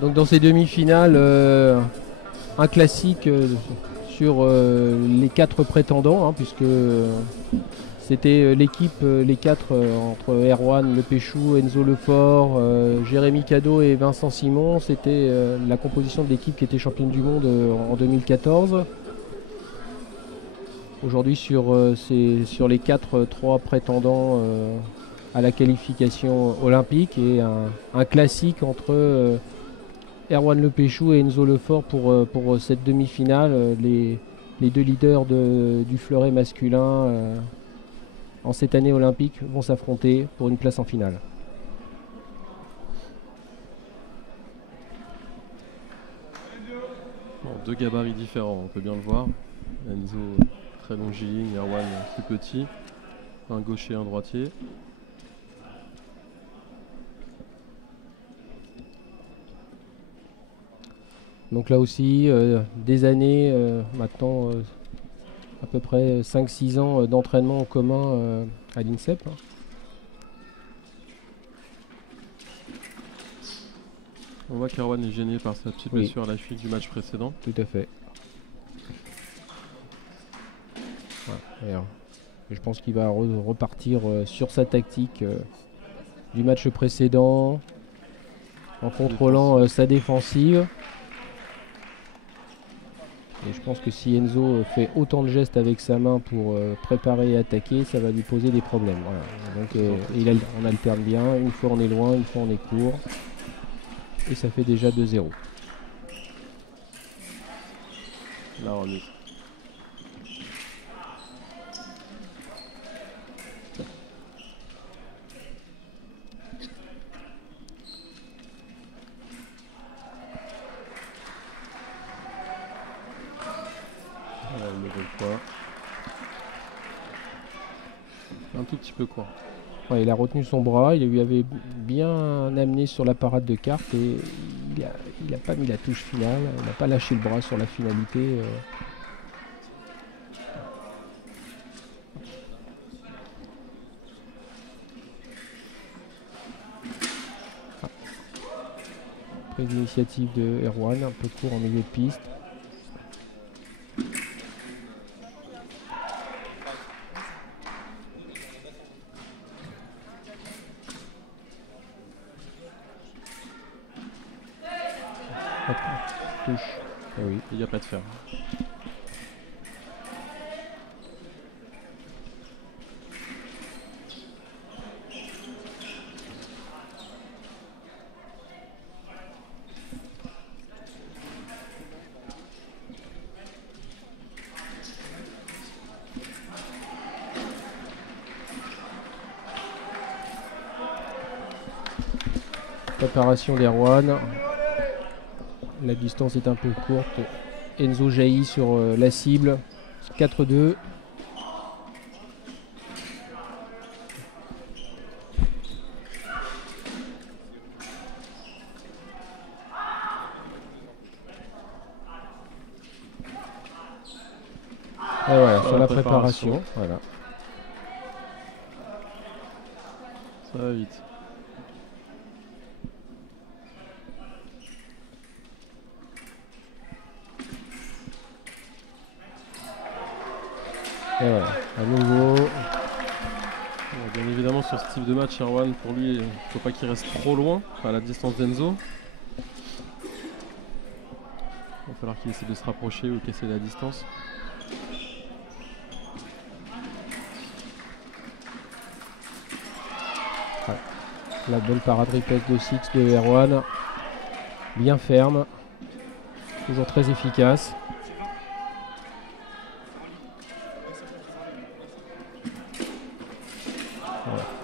Donc dans ces demi-finales, un classique sur les 4 prétendants, hein, puisque c'était l'équipe, les 4 entre Erwan Le Péchou, Enzo Lefort, Jérémy Cadot et Vincent Simon. C'était la composition de l'équipe qui était championne du monde en 2014. Aujourd'hui sur les 3 prétendants à la qualification olympique, et un classique entre Erwan Le Péchou et Enzo Lefort pour cette demi-finale, les 2 leaders du fleuret masculin en cette année olympique vont s'affronter pour une place en finale. Bon, 2 gabarits différents, on peut bien le voir. Enzo très longiligne, Erwan plus petit, un gaucher et un droitier. Donc là aussi, des années, maintenant à peu près 5-6 ans d'entraînement en commun à l'INSEP. On voit qu'Erwan est gêné par sa petite blessure à la cheville du match précédent. Tout à fait. Ouais, je pense qu'il va repartir sur sa tactique du match précédent, en contrôlant sa défensive. Et je pense que si Enzo fait autant de gestes avec sa main pour préparer et attaquer, ça va lui poser des problèmes. Voilà. Donc on alterne bien, une fois on est loin, une fois on est court. Et ça fait déjà 2-0. La remise. Un tout petit peu quoi. Ouais, il a retenu son bras, il lui avait bien amené sur la parade de carte et il n'a pas mis la touche finale, il n'a pas lâché le bras sur la finalité. Prise d'initiative de Erwan, un peu court en milieu de piste. Touche. Ah oui. Il n'y a pas de fer. Préparation d'Erwan. La distance est un peu courte. Enzo jaillit sur la cible. 4-2. Et voilà, sur la préparation. Voilà. Ça va vite. Et voilà, à nouveau. Bon, bien évidemment, sur ce type de match, Erwan, pour lui, il ne faut pas qu'il reste trop loin, à la distance d'Enzo. Il va falloir qu'il essaie de se rapprocher ou casser la distance. Ouais. La belle parade riposte de Six de Erwan. Bien ferme. Toujours très efficace.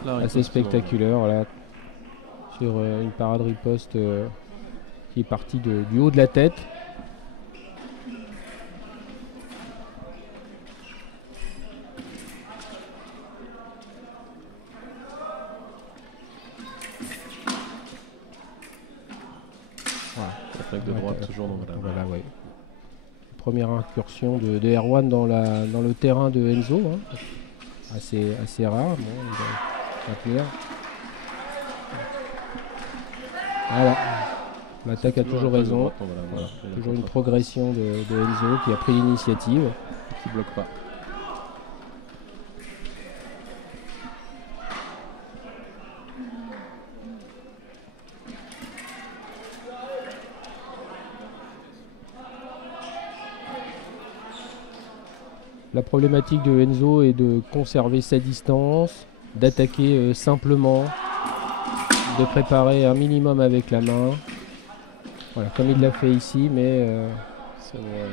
Voilà. Assez spectaculaire. Voilà. Sur une parade riposte qui est partie du haut de la tête. De droite toujours donc voilà, ouais. Première incursion de Erwan dans le terrain de Enzo, hein. assez rare. Bon, il va tenir. Voilà. L'attaque a toujours raison. Voilà. Toujours une progression de Enzo qui a pris l'initiative. Qui bloque pas. La problématique de Enzo est de conserver sa distance, d'attaquer simplement, de préparer un minimum avec la main. Voilà, comme il l'a fait ici, mais C'est vrai.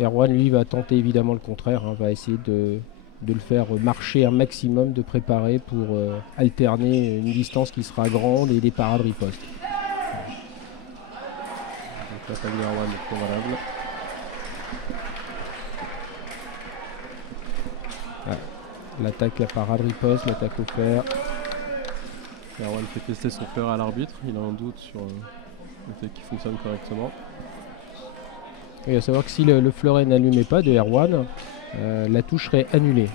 Erwan, lui, va tenter évidemment le contraire, hein, va essayer de le faire marcher un maximum, de préparer pour alterner une distance qui sera grande et des parades riposte. Donc l'attaque d'Erwan est très valable. Voilà. L'attaque, la parade riposte, l'attaque au fer. Erwan fait tester son fer à l'arbitre, il a un doute sur le fait qu'il fonctionne correctement. Il faut savoir que si le fleuret n'allumait pas de Erwan, la touche serait annulée.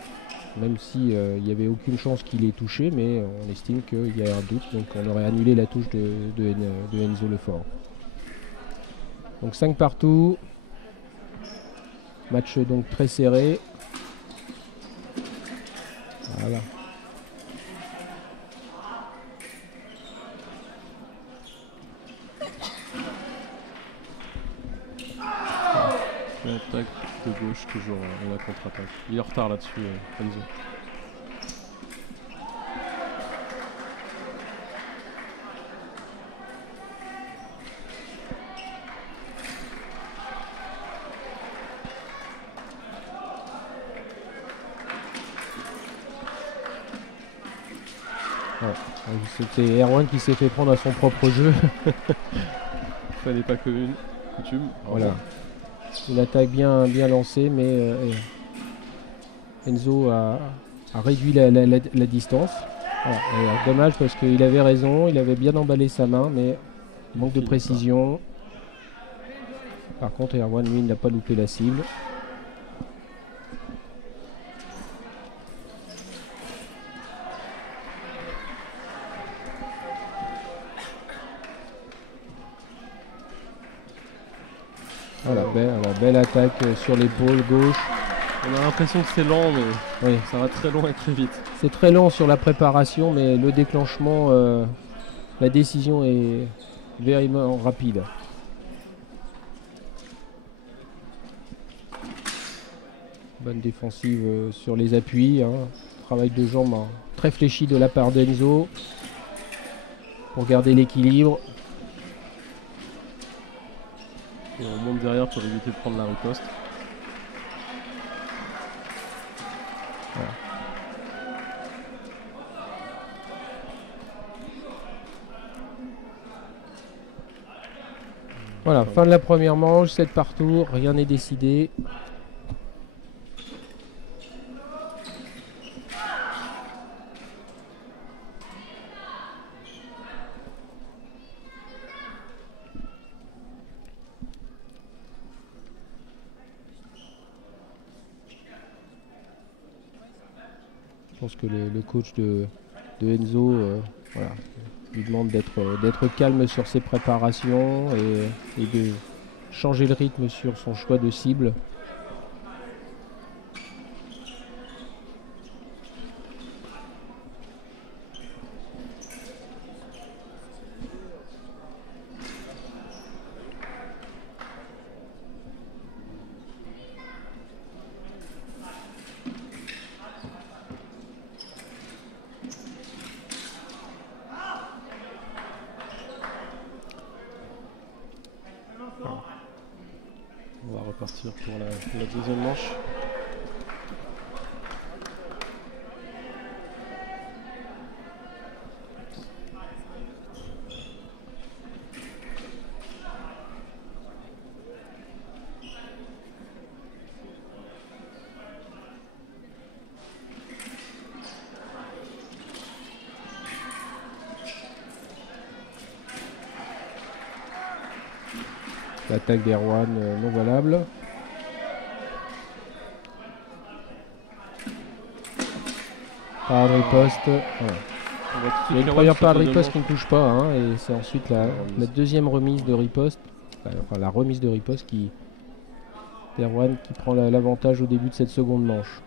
Même si il n'y avait aucune chance qu'il ait touché, mais on estime qu'il y a un doute, donc on aurait annulé la touche de Enzo Lefort. Donc 5 partout. Match donc très serré. Voilà. L'attaque de gauche toujours et la contre-attaque. Il est en retard là-dessus, Enzo. Ouais. C'était Erwan qui s'est fait prendre à son propre jeu. Fallait pas que une coutume. Voilà. Une attaque bien lancée, mais Enzo a réduit la distance. Voilà. Dommage parce qu'il avait raison, il avait bien emballé sa main, mais manque de précision. Par contre, Erwan, lui, n'a pas loupé la cible. Voilà, belle attaque sur l'épaule gauche. On a l'impression que c'est lent, mais oui, ça va très loin et très vite. C'est très lent sur la préparation, mais le déclenchement, la décision est vraiment rapide. Bonne défensive sur les appuis. Hein. Travail de jambes hein, très fléchi de la part d'Enzo pour garder l'équilibre. Et on monte derrière pour éviter de prendre la riposte. Voilà. Voilà, fin de la première manche, 7 partout, rien n'est décidé. Je pense que le coach de Enzo voilà, lui demande d'être calme sur ses préparations et de changer le rythme sur son choix de cible. On va repartir pour la deuxième manche. L'attaque d'Erwan non valable. Par riposte. Voilà. On voit tout de Il y a suite une Erwan première sur parade de deuxième riposte qui manche. ne touche pas, hein, et c'est ensuite la remise. deuxième remise de riposte, enfin la remise de riposte qui Erwan qui prend l'avantage au début de cette seconde manche.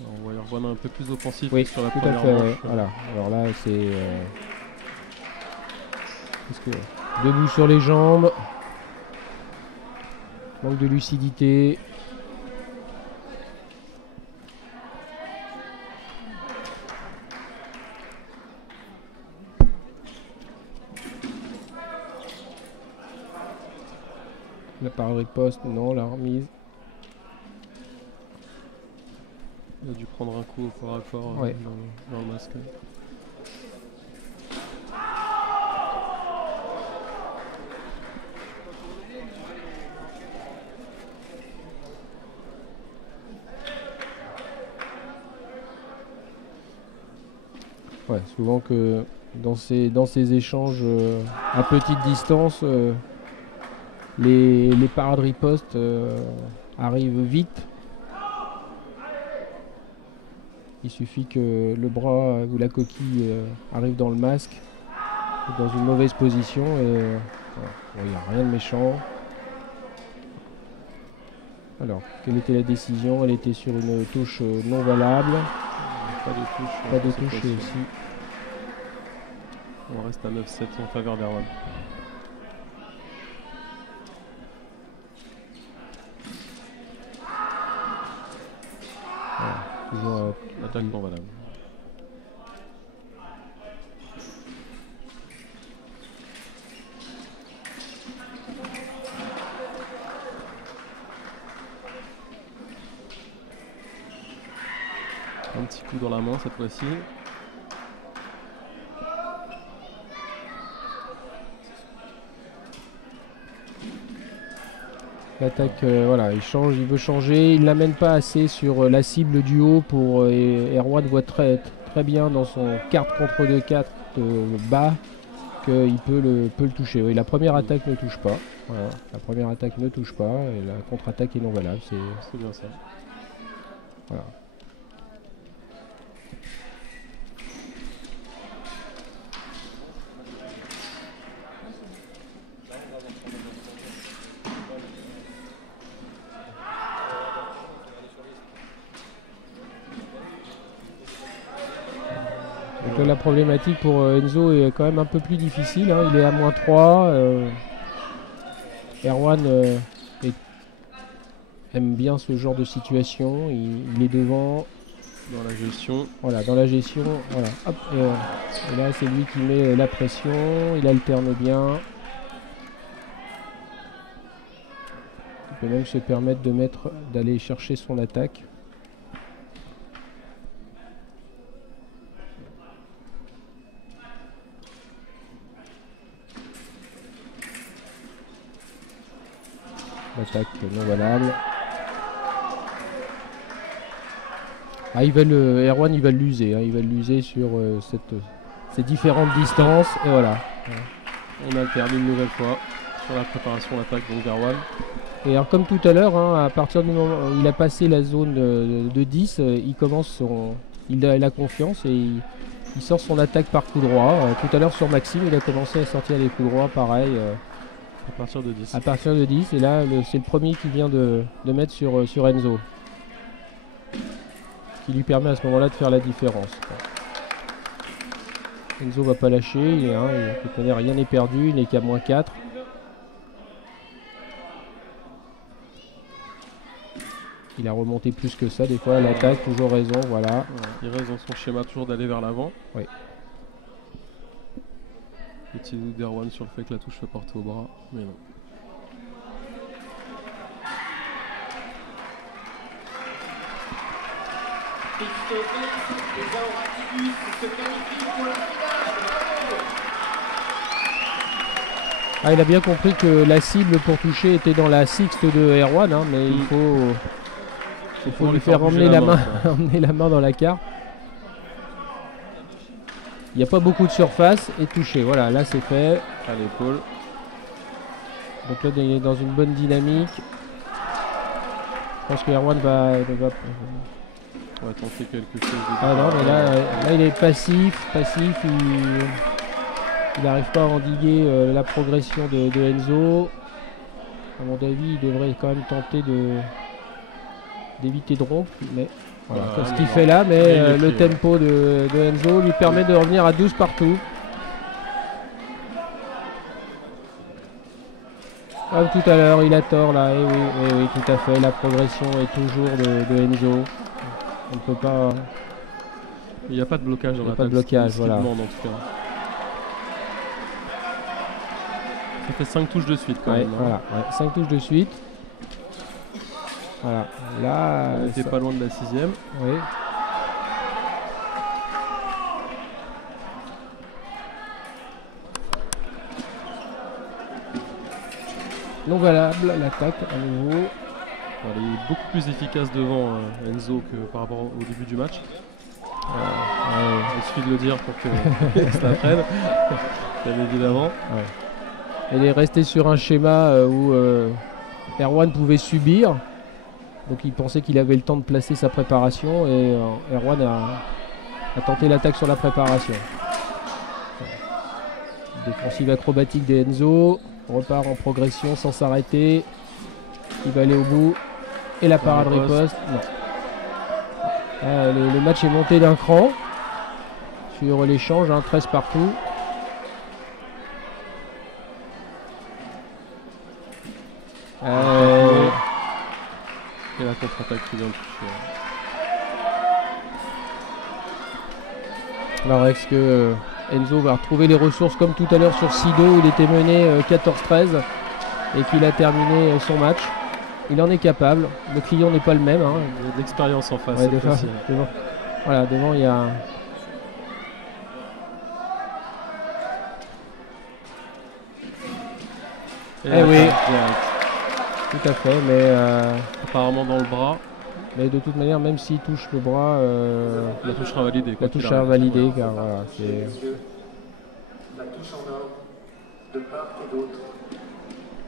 On voit Erwan un peu plus offensif Oui, que sur la tout à première fait. manche. Ouais. Voilà. Alors là, c'est debout sur les jambes, manque de lucidité. La parade riposte, non, la remise. Il a dû prendre un coup au corps à corps Ouais. dans le masque. Ouais, souvent que dans ces échanges à petite distance, les parades riposte arrivent vite. Il suffit que le bras ou la coquille arrive dans le masque, dans une mauvaise position, et il n'y a rien de méchant. Alors, quelle était la décision? Elle était sur une touche non valable. Pas de touche. Pas de touche aussi. On reste à 9-7 en faveur d'Erwan. Voilà, toujours Attaque non valable. Un petit coup dans la main cette fois-ci. l'attaque, voilà, il veut changer, il l'amène pas assez sur la cible du haut pour Erwan voit très bien dans son carte contre 2-4 bas qu'il peut le toucher. Oui, la première attaque ne touche pas. Voilà, la première attaque ne touche pas et la contre-attaque est non valable. C'est bien ça. Voilà. Donc là, la problématique pour Enzo est quand même un peu plus difficile, hein. Il est à -3. Erwan aime bien ce genre de situation. Il est devant. Dans la gestion. Voilà, dans la gestion. Voilà. Hop, et là, c'est lui qui met la pression. Il alterne bien. Il peut même se permettre d'aller chercher son attaque. L'attaque non valable. Ah, Erwan il va l'user, hein, il va l'user sur ces différentes distances, et voilà. On alterne une nouvelle fois sur la préparation d'attaque d'Erwan. Et alors comme tout à l'heure, hein, à partir du moment où il a passé la zone de 10, il a la confiance et il sort son attaque par coup droit. Tout à l'heure sur Maxime, il a commencé à sortir les coups droits pareil. À partir de 10. À partir de 10, et là c'est le premier qui vient de mettre sur Enzo. Qui lui permet à ce moment-là de faire la différence. Enzo va pas lâcher, de toute manière rien n'est perdu, il n'est qu'à -4. Il a remonté plus que ça, des fois l'attaque, toujours raison, voilà. Il reste dans son schéma toujours d'aller vers l'avant. Oui. Petit doute d'Erwan sur le fait que la touche soit portée au bras, mais non. Ah, il a bien compris que la cible pour toucher était dans la sixte de Erwan, hein, mais il faut lui faire emmener la main dans la carte. Il n'y a pas beaucoup de surface et toucher. Voilà, là c'est fait. À l'épaule. Donc là il est dans une bonne dynamique. Je pense que Erwan va On va tenter quelque chose de Ah non, mais là il est passif, il n'arrive pas à endiguer la progression de Enzo. À mon avis, il devrait quand même tenter d'éviter de rompre, mais voilà, Voilà, ce qu'il fait là, mais le pris, tempo de Enzo lui permet de revenir à 12 partout. Comme tout à l'heure, il a tort là, et oui, tout à fait, la progression est toujours de Enzo. On ne peut pas... Il n'y a pas de blocage dans l'attaque. Pas de blocage, voilà. Demande, en tout cas. Ça fait 5 touches de suite quand même. Voilà, 5 touches de suite. Voilà, là... On n'était pas loin de la 6e. Oui. Donc voilà, l'attaque à nouveau. Il est beaucoup plus efficace devant Enzo que par rapport au début du match. Il suffit de le dire pour que ça apprenne, bien évidemment. Ouais. Il est resté sur un schéma où Erwan pouvait subir. Donc il pensait qu'il avait le temps de placer sa préparation et Erwan a tenté l'attaque sur la préparation. Défensive acrobatique d'Enzo. Repart en progression sans s'arrêter. Il va aller au bout. Et la parade riposte. Non. Le match est monté d'un cran sur l'échange, 13 partout. Et la contre-attaque qui vient de toucher. Alors est-ce que Enzo va retrouver les ressources comme tout à l'heure sur Sido où il était mené 14-13 et qu'il a terminé son match? Il en est capable. Le client n'est pas le même. Hein. Il y a de l'expérience en face. Devant. Voilà, devant il y a... Et oui, tout à fait, mais... apparemment dans le bras. Mais de toute manière, même s'il touche le bras... la touche sera validée. La touche sera validée, car voilà, c'est... La touche en or, de part et d'autre,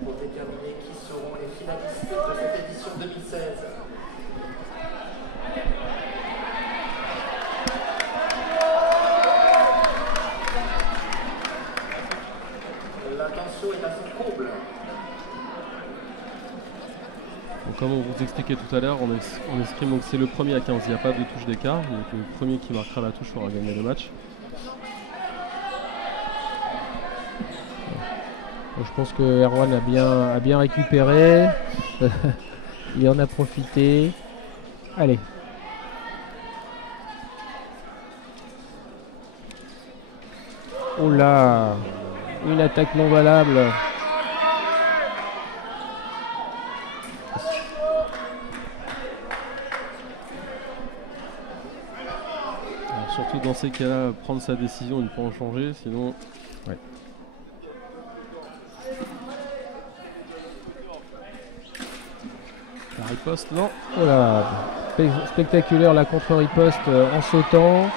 pour déterminer qui seront les finalistes de cette édition 2016. L'attention est à son comble. Donc, comme on vous expliquait tout à l'heure, on escrime donc c'est le premier à 15, il n'y a pas de touche d'écart, donc le premier qui marquera la touche aura gagné le match. Je pense que Erwan a bien récupéré. Il en a profité. Allez. Oh là, une attaque non valable. Alors, surtout dans ces cas-là, prendre sa décision, il ne peut en changer, sinon... Ouais. La riposte, non. Oh là, spectaculaire la contre-riposte en sautant.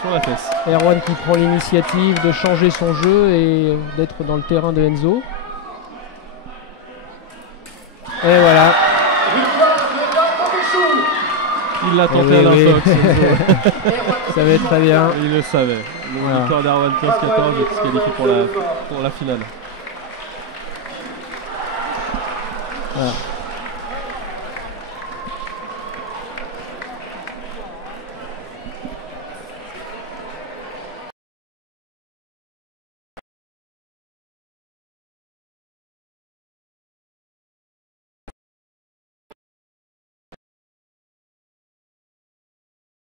Sur la fesse. Erwan qui prend l'initiative de changer son jeu et d'être dans le terrain de Enzo. Et voilà. Il l'a tenté à l'infox. Ça va être très bien. Il le savait. Donc, Voilà. victoire d'Erwan 15-14 et qui se qualifie pour la finale. Voilà.